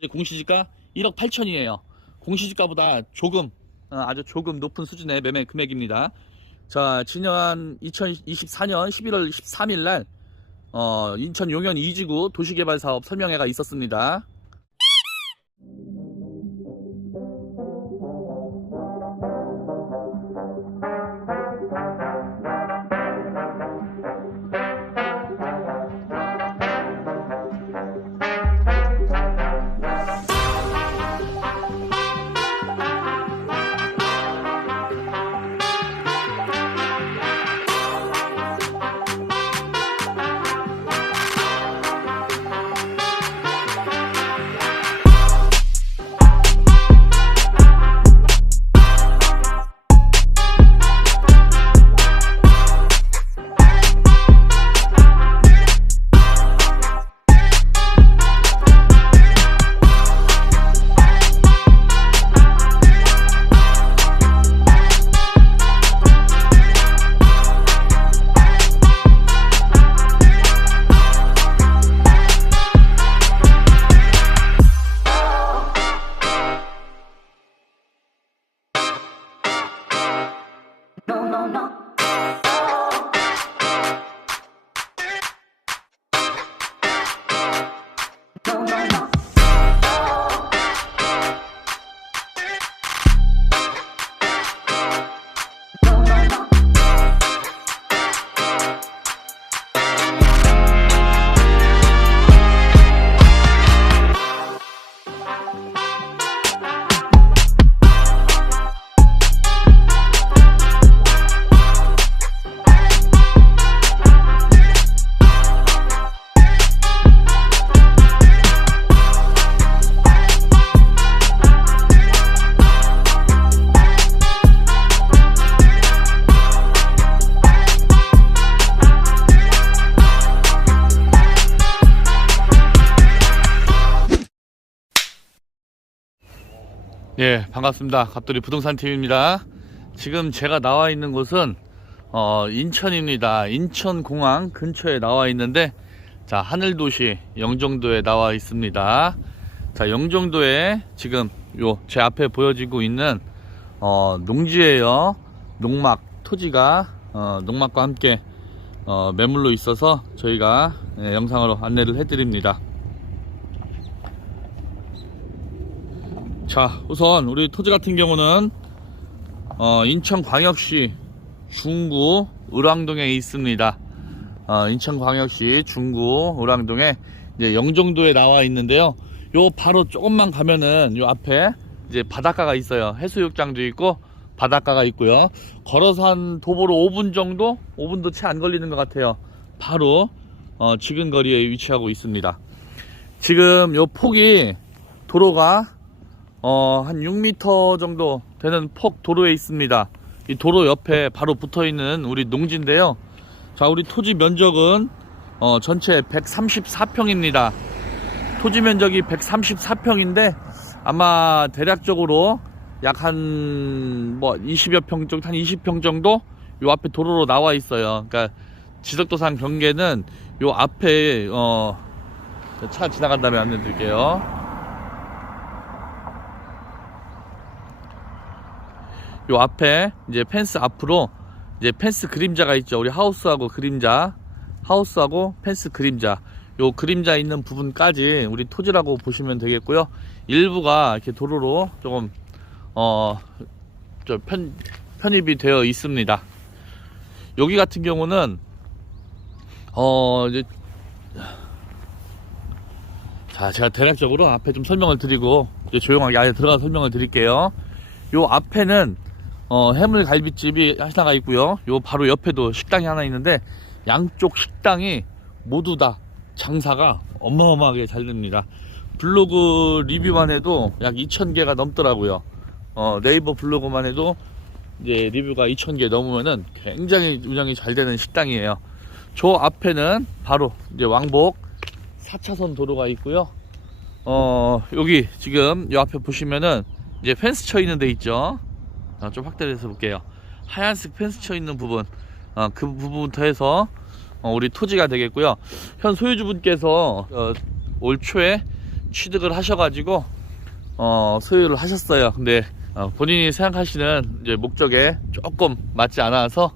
이제 공시지가 1억 8천이에요. 공시지가보다 조금 어, 아주 조금 높은 수준의 매매 금액입니다. 자, 지난 2024년 11월 13일 날 어, 인천 용현 이지구 도시개발 사업 설명회가 있었습니다. 예, 반갑습니다. 갑돌이 부동산 TV입니다. 지금 제가 나와 있는 곳은 어, 인천입니다. 인천공항 근처에 나와 있는데 자, 하늘도시 영종도에 나와 있습니다. 자, 영종도에 지금 요 제 앞에 보여지고 있는 어, 농지예요. 농막 토지가 어, 농막과 함께 어, 매물로 있어서 저희가 예, 영상으로 안내를 해드립니다. 자, 우선 우리 토지 같은 경우는 어, 인천광역시 중구 을왕동에 있습니다. 어, 인천광역시 중구 을왕동에 이제 영종도에 나와 있는데요. 요 바로 조금만 가면은 요 앞에 이제 바닷가가 있어요. 해수욕장도 있고 바닷가가 있고요. 걸어서 한 도보로 5분 정도, 5분도 채 안 걸리는 것 같아요. 바로 어, 지근 거리에 위치하고 있습니다. 지금 요 폭이 도로가 어, 한 6m 정도 되는 폭 도로에 있습니다. 이 도로 옆에 바로 붙어 있는 우리 농지인데요. 자, 우리 토지 면적은 어, 전체 134평입니다. 토지 면적이 134평인데 아마 대략적으로 약 한 뭐 20여 평 정도, 한 20평 정도 요 앞에 도로로 나와 있어요. 그러니까 지적도상 경계는 요 앞에 어, 차 지나간 다음에 안내 드릴게요. 요 앞에 이제 펜스 앞으로 이제 펜스 그림자가 있죠. 우리 하우스하고 그림자, 하우스하고 펜스 그림자. 요 그림자 있는 부분까지 우리 토지라고 보시면 되겠고요. 일부가 이렇게 도로로 조금 어저 편 편입이 되어 있습니다. 여기 같은 경우는 어 이제 자 제가 대략적으로 앞에 좀 설명을 드리고 이제 조용하게 안에 들어가 서 설명을 드릴게요. 요 앞에는 어, 해물 갈비집이 하나가 있고요. 요 바로 옆에도 식당이 하나 있는데 양쪽 식당이 모두 다 장사가 어마어마하게 잘 됩니다. 블로그 리뷰만 해도 약 2,000개가 넘더라고요. 어, 네이버 블로그만 해도 이제 리뷰가 2,000개 넘으면은 굉장히 운영이 잘 되는 식당이에요. 저 앞에는 바로 이제 왕복 4차선 도로가 있고요. 어, 여기 지금 요 앞에 보시면은 이제 펜스 쳐 있는 데 있죠. 어, 좀 확대를 해서 볼게요. 하얀색 펜스 쳐 있는 부분, 어, 그 부분부터 해서 어, 우리 토지가 되겠고요. 현 소유주분께서 어, 올 초에 취득을 하셔가지고 어, 소유를 하셨어요. 근데 어, 본인이 생각하시는 이제 목적에 조금 맞지 않아서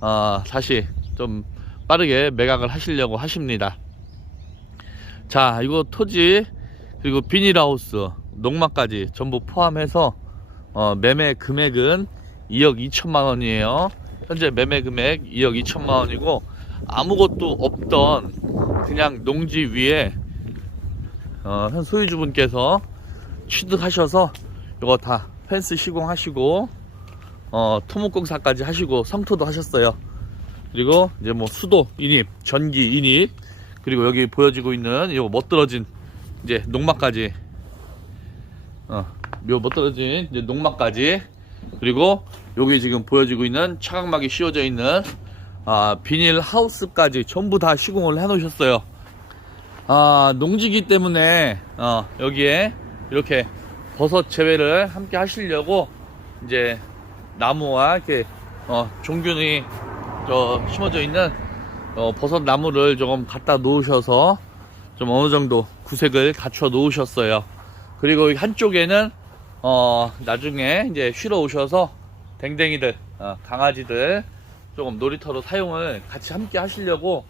어, 다시 좀 빠르게 매각을 하시려고 하십니다. 자, 이거 토지 그리고 비닐하우스, 농막까지 전부 포함해서 어, 매매 금액은 2억 2천만 원이에요. 현재 매매 금액 2억 2천만 원이고 아무것도 없던 그냥 농지 위에 어, 현 소유주분께서 취득하셔서 이거 다 펜스 시공하시고 어, 토목공사까지 하시고 성토도 하셨어요. 그리고 이제 뭐 수도 인입, 전기 인입, 그리고 여기 보여지고 있는 이거 멋들어진 이제 농막까지 어, 요 멋들어진 이제 농막까지 그리고 여기 지금 보여지고 있는 차각막이 씌워져 있는 아, 비닐 하우스까지 전부 다 시공을 해 놓으셨어요. 아, 농지기 때문에 어, 여기에 이렇게 버섯 재배를 함께 하시려고 이제 나무와 이렇게 어, 종균이 저 심어져 있는 어, 버섯 나무를 조금 갖다 놓으셔서 좀 어느 정도 구색을 갖춰 놓으셨어요. 그리고 이 한쪽에는 어, 나중에 이제 쉬러 오셔서 댕댕이들, 어, 강아지들 조금 놀이터로 사용을 같이 함께 하시려고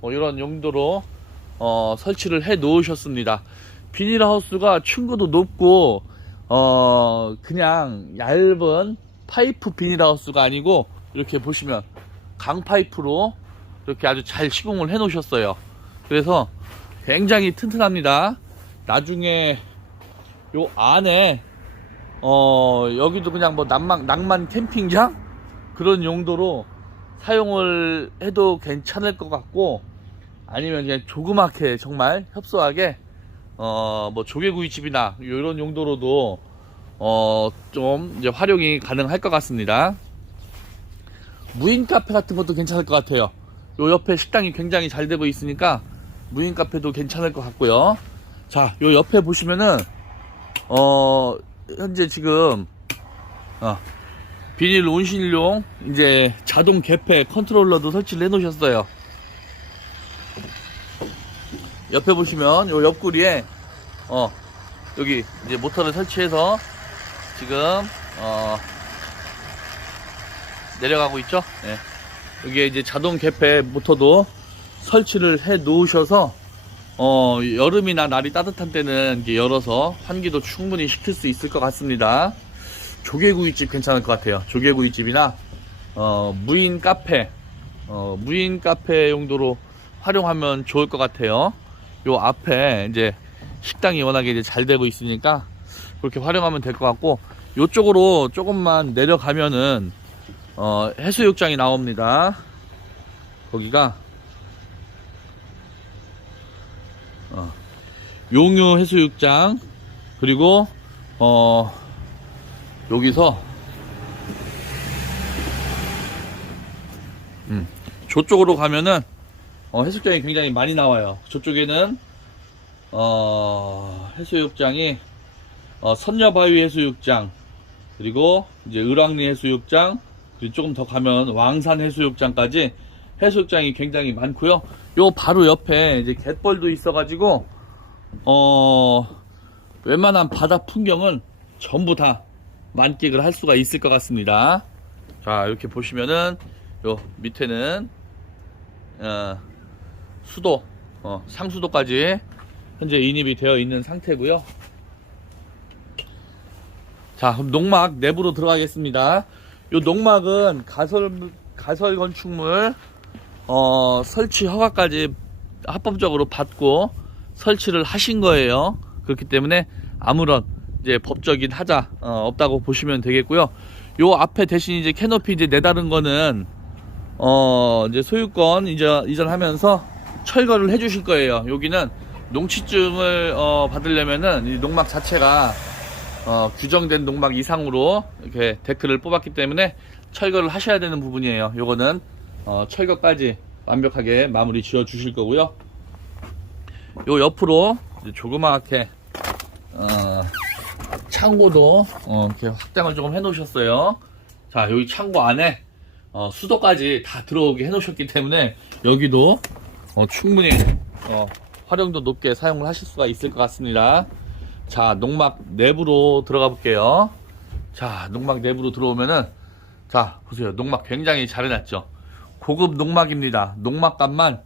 뭐 이런 용도로 어, 설치를 해 놓으셨습니다. 비닐하우스가 층고도 높고 어, 그냥 얇은 파이프 비닐하우스가 아니고 이렇게 보시면 강파이프로 이렇게 아주 잘 시공을 해 놓으셨어요. 그래서 굉장히 튼튼합니다. 나중에 요 안에 어 여기도 그냥 뭐 낭만 낭만 캠핑장 그런 용도로 사용을 해도 괜찮을 것 같고 아니면 그냥 조그맣게 정말 협소하게 어 뭐 조개구이집이나 이런 용도로도 어 좀 이제 활용이 가능할 것 같습니다. 무인 카페 같은 것도 괜찮을 것 같아요. 요 옆에 식당이 굉장히 잘 되고 있으니까 무인 카페도 괜찮을 것 같고요. 자, 요 옆에 보시면은 어 현재 지금 어, 비닐 온실용 이제 자동 개폐 컨트롤러도 설치를 해 놓으셨어요. 옆에 보시면 요 옆구리에 어 여기 이제 모터를 설치해서 지금 어 내려가고 있죠. 예. 여기에 이제 자동 개폐 모터도 설치를 해 놓으셔서 어 여름이나 날이 따뜻한 때는 이제 열어서 환기도 충분히 시킬 수 있을 것 같습니다. 조개구이집 괜찮을 것 같아요. 조개구이집이나 어 무인 카페 어 무인 카페 용도로 활용하면 좋을 것 같아요. 요 앞에 이제 식당이 워낙에 이제 잘 되고 있으니까 그렇게 활용하면 될 것 같고 요쪽으로 조금만 내려가면은 어, 해수욕장이 나옵니다. 거기가 용유 해수욕장 그리고 어, 여기서 음, 저쪽으로 가면은 어, 해수욕장이 굉장히 많이 나와요. 저쪽에는 어, 해수욕장이 어, 선녀바위 해수욕장 그리고 이제 을왕리 해수욕장 그리고 조금 더 가면 왕산 해수욕장까지 해수욕장이 굉장히 많고요. 요 바로 옆에 이제 갯벌도 있어 가지고 어 웬만한 바다 풍경은 전부 다 만끽을 할 수가 있을 것 같습니다. 자 이렇게 보시면은 요 밑에는 어, 수도 어, 상수도까지 현재 인입이 되어 있는 상태고요. 자, 그럼 농막 내부로 들어가겠습니다. 요 농막은 가설 가설 건축물 어, 설치 허가까지 합법적으로 받고 설치를 하신 거예요. 그렇기 때문에 아무런 이제 법적인 하자 어, 없다고 보시면 되겠고요. 요 앞에 대신 이제 캐노피 이제 내다른 거는 어, 이제 소유권 이제 이전하면서 철거를 해주실 거예요. 여기는 농취증을 어, 받으려면은 이 농막 자체가 어, 규정된 농막 이상으로 이렇게 데크를 뽑았기 때문에 철거를 하셔야 되는 부분이에요. 요거는 어, 철거까지 완벽하게 마무리 지어 주실 거고요. 요 옆으로 조그맣게 어, 창고도 어, 이렇게 확장을 조금 해 놓으셨어요. 자, 여기 창고 안에 어, 수도까지 다 들어오게 해 놓으셨기 때문에 여기도 어, 충분히 어, 활용도 높게 사용을 하실 수가 있을 것 같습니다. 자, 농막 내부로 들어가 볼게요. 자, 농막 내부로 들어오면은, 자, 보세요. 농막 굉장히 잘 해놨죠. 고급 농막입니다. 농막값만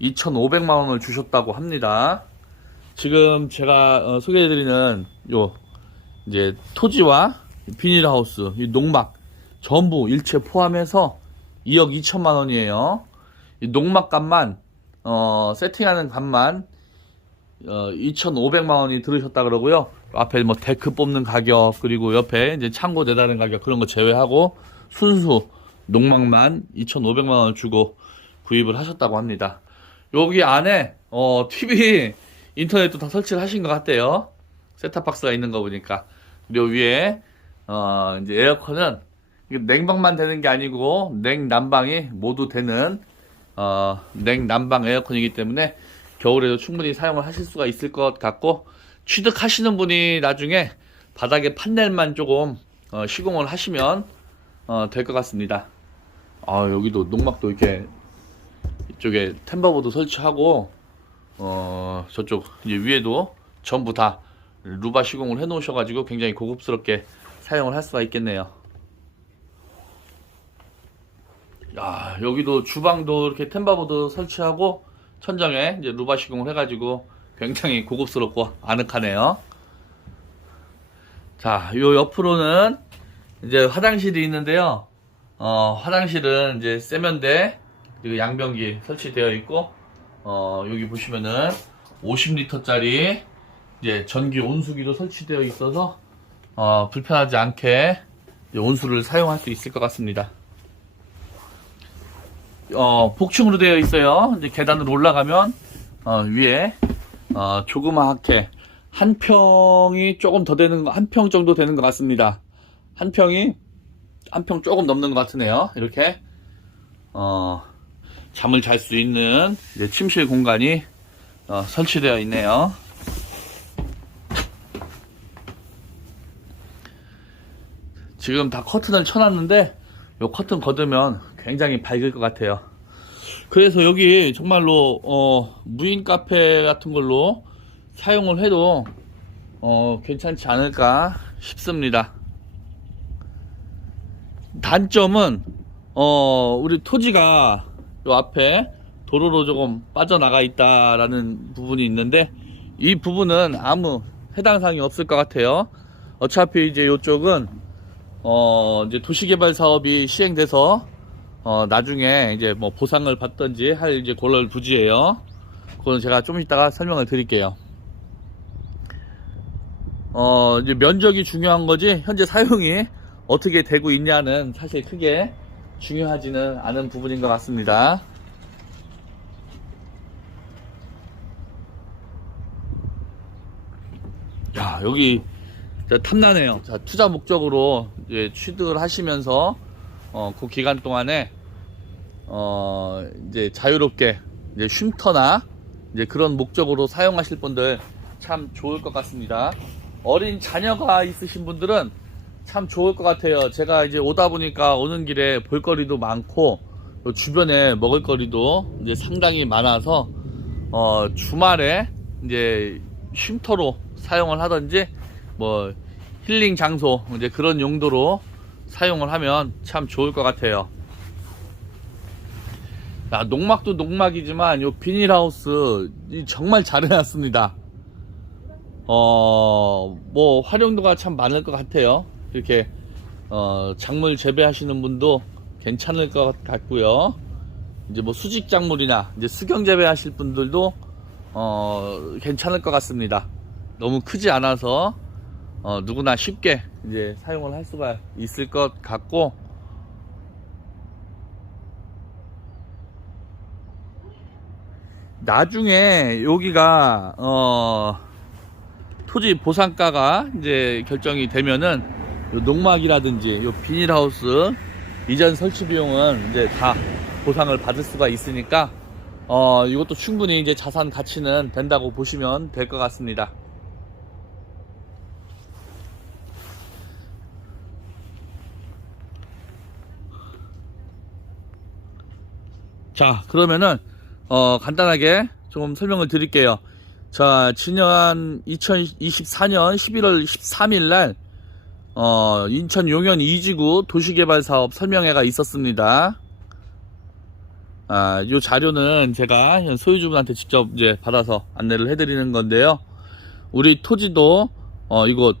2,500만 원을 주셨다고 합니다. 지금 제가 어, 소개해드리는 요, 이제 토지와 비닐하우스, 이 농막 전부 일체 포함해서 2억 2천만 원이에요. 이 농막 값만 어, 세팅하는 값만 어, 2,500만 원이 들으셨다 그러고요. 앞에 뭐 데크 뽑는 가격 그리고 옆에 이제 창고 내다는 가격 그런 거 제외하고 순수 농막만 2,500만 원 주고 구입을 하셨다고 합니다. 여기 안에 어, TV 인터넷도 다 설치를 하신 것 같대요. 셋탑박스가 있는 거 보니까 그리고 위에 어, 이제 에어컨은 냉방만 되는 게 아니고 냉난방이 모두 되는 어, 냉난방 에어컨이기 때문에 겨울에도 충분히 사용을 하실 수가 있을 것 같고 취득하시는 분이 나중에 바닥에 판넬만 조금 어, 시공을 하시면 어, 될 것 같습니다. 아 여기도 농막도 이렇게 이쪽에 템버보드 설치하고 어, 저쪽 이제 위에도 전부 다 루바 시공을 해 놓으셔 가지고 굉장히 고급스럽게 사용을 할 수가 있겠네요. 야, 여기도 주방도 이렇게 템바보드 설치하고 천장에 이제 루바 시공을 해 가지고 굉장히 고급스럽고 아늑하네요. 자, 요 옆으로는 이제 화장실이 있는데요. 어, 화장실은 이제 세면대 그리고 양변기 설치되어 있고 어, 여기 보시면은 50리터짜리 이제 전기 온수기도 설치되어 있어서 어, 불편하지 않게 온수를 사용할 수 있을 것 같습니다. 어, 복층으로 되어 있어요. 이제 계단으로 올라가면 어, 위에 어, 조그맣게 한 평이 조금 더 되는 한 평 정도 되는 것 같습니다. 한 평이 한 평 조금 넘는 것 같으네요. 이렇게 어, 잠을 잘 수 있는 이제 침실 공간이 어, 설치되어 있네요. 지금 다 커튼을 쳐놨는데 요 커튼 걷으면 굉장히 밝을 것 같아요. 그래서 여기 정말로 어, 무인 카페 같은 걸로 사용을 해도 어, 괜찮지 않을까 싶습니다. 단점은 어, 우리 토지가 요 앞에 도로로 조금 빠져나가 있다라는 부분이 있는데 이 부분은 아무 해당 사항이 없을 것 같아요. 어차피 이제 이쪽은 어, 이제 도시개발 사업이 시행돼서 어, 나중에 이제 뭐 보상을 받던지 할 이제 그럴 부지예요. 그건 제가 좀 이따가 설명을 드릴게요. 어, 이제 면적이 중요한 거지 현재 사용이 어떻게 되고 있냐는 사실 크게 중요하지는 않은 부분인 것 같습니다. 야, 여기 탐나네요. 자, 투자 목적으로 이제 취득을 하시면서 어, 그 기간 동안에 어, 이제 자유롭게 이제 쉼터나 이제 그런 목적으로 사용하실 분들 참 좋을 것 같습니다. 어린 자녀가 있으신 분들은 참 좋을 것 같아요. 제가 이제 오다 보니까 오는 길에 볼거리도 많고 또 주변에 먹을거리도 이제 상당히 많아서 어, 주말에 이제 쉼터로 사용을 하든지 뭐 힐링 장소 이제 그런 용도로 사용을 하면 참 좋을 것 같아요. 야, 농막도 농막이지만 요 비닐하우스 이 정말 잘 해놨습니다. 어, 뭐 활용도가 참 많을 것 같아요. 이렇게 어, 작물 재배하시는 분도 괜찮을 것 같고요. 이제 뭐 수직 작물이나 이제 수경 재배하실 분들도 어, 괜찮을 것 같습니다. 너무 크지 않아서 어, 누구나 쉽게 이제 사용을 할 수가 있을 것 같고 나중에 여기가 어, 토지 보상가가 이제 결정이 되면은 요 농막이라든지 요 비닐하우스 이전 설치 비용은 이제 다 보상을 받을 수가 있으니까 어, 이것도 충분히 이제 자산 가치는 된다고 보시면 될 것 같습니다. 자, 그러면은 어, 간단하게 좀 설명을 드릴게요. 자, 지난 2024년 11월 13일 날, 어, 인천 용현 2지구 도시개발 사업 설명회가 있었습니다. 아, 요 자료는 제가 소유주분한테 직접 이제 받아서 안내를 해드리는 건데요. 우리 토지도, 어, 이곳,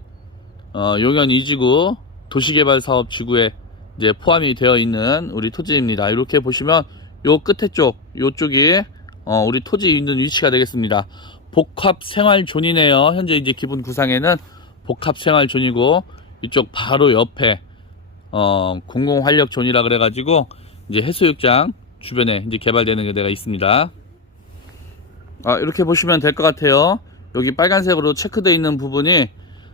어, 용현 2지구 도시개발 사업 지구에 이제 포함이 되어 있는 우리 토지입니다. 이렇게 보시면 요 끝에 쪽, 요쪽이 어, 우리 토지 있는 위치가 되겠습니다. 복합 생활존이네요. 현재 이제 기본 구상에는 복합 생활존이고 이쪽 바로 옆에 어, 공공활력존이라 그래가지고 이제 해수욕장 주변에 이제 개발되는 데가 있습니다. 아, 이렇게 보시면 될 것 같아요. 여기 빨간색으로 체크되어 있는 부분이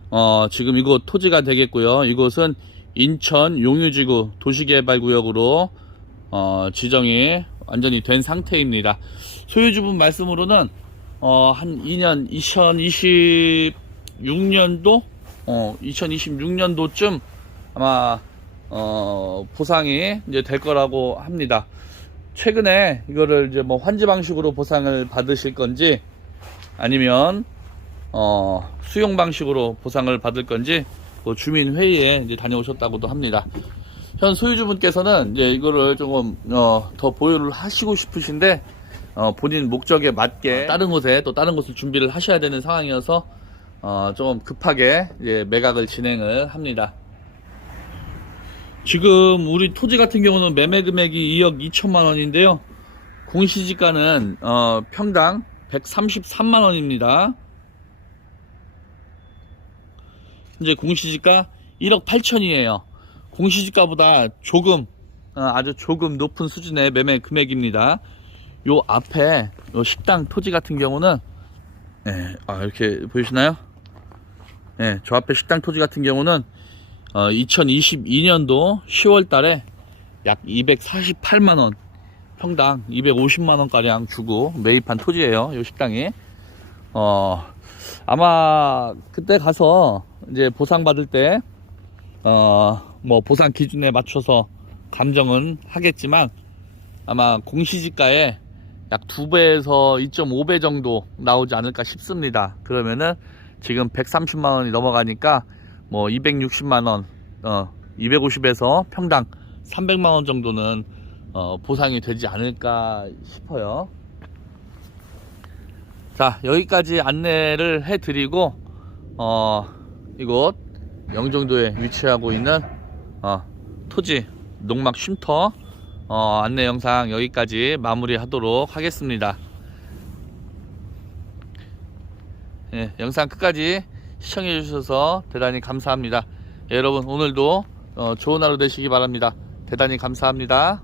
어, 지금 이곳 토지가 되겠고요. 이곳은 인천 용유지구 도시개발구역으로 어, 지정이 완전히 된 상태입니다. 소유주분 말씀으로는 어, 한 2년 2026년도 어, 2026년도쯤 아마 어, 보상이 이제 될 거라고 합니다. 최근에 이거를 이제 뭐 환지 방식으로 보상을 받으실 건지 아니면 어, 수용 방식으로 보상을 받을 건지 그 주민 회의에 이제 다녀오셨다고도 합니다. 현 소유주분께서는 이제 이거를 조금 어, 더 보유를 하시고 싶으신데 어, 본인 목적에 맞게 다른 곳에 또 다른 곳을 준비를 하셔야 되는 상황이어서 어, 좀 급하게 이제 매각을 진행을 합니다. 지금 우리 토지 같은 경우는 매매 금액이 2억 2천만 원인데요. 공시지가는 어, 평당 133만 원입니다. 이제 공시지가 1억 8천이에요. 공시지가보다 조금 어, 아주 조금 높은 수준의 매매 금액입니다. 요 앞에 요 식당 토지 같은 경우는 예, 아, 이렇게 보이시나요? 예, 저 앞에 식당 토지 같은 경우는 어, 2022년도 10월 달에 약 248만 원 평당 250만 원 가량 주고 매입한 토지예요. 요 식당이. 어, 아마 그때 가서 이제 보상 받을 때 어, 뭐 보상 기준에 맞춰서 감정은 하겠지만 아마 공시지가에 약 2배에서 2.5배 정도 나오지 않을까 싶습니다. 그러면은 지금 130만 원이 넘어가니까 뭐 260만 원, 어, 250에서 평당 300만 원 정도는 어, 보상이 되지 않을까 싶어요. 자, 여기까지 안내를 해드리고, 어, 이곳 영종도에 위치하고 있는 어, 토지 농막 쉼터 어, 안내 영상 여기까지 마무리하도록 하겠습니다. 예, 영상 끝까지 시청해 주셔서 대단히 감사합니다. 예, 여러분 오늘도 어, 좋은 하루 되시기 바랍니다. 대단히 감사합니다.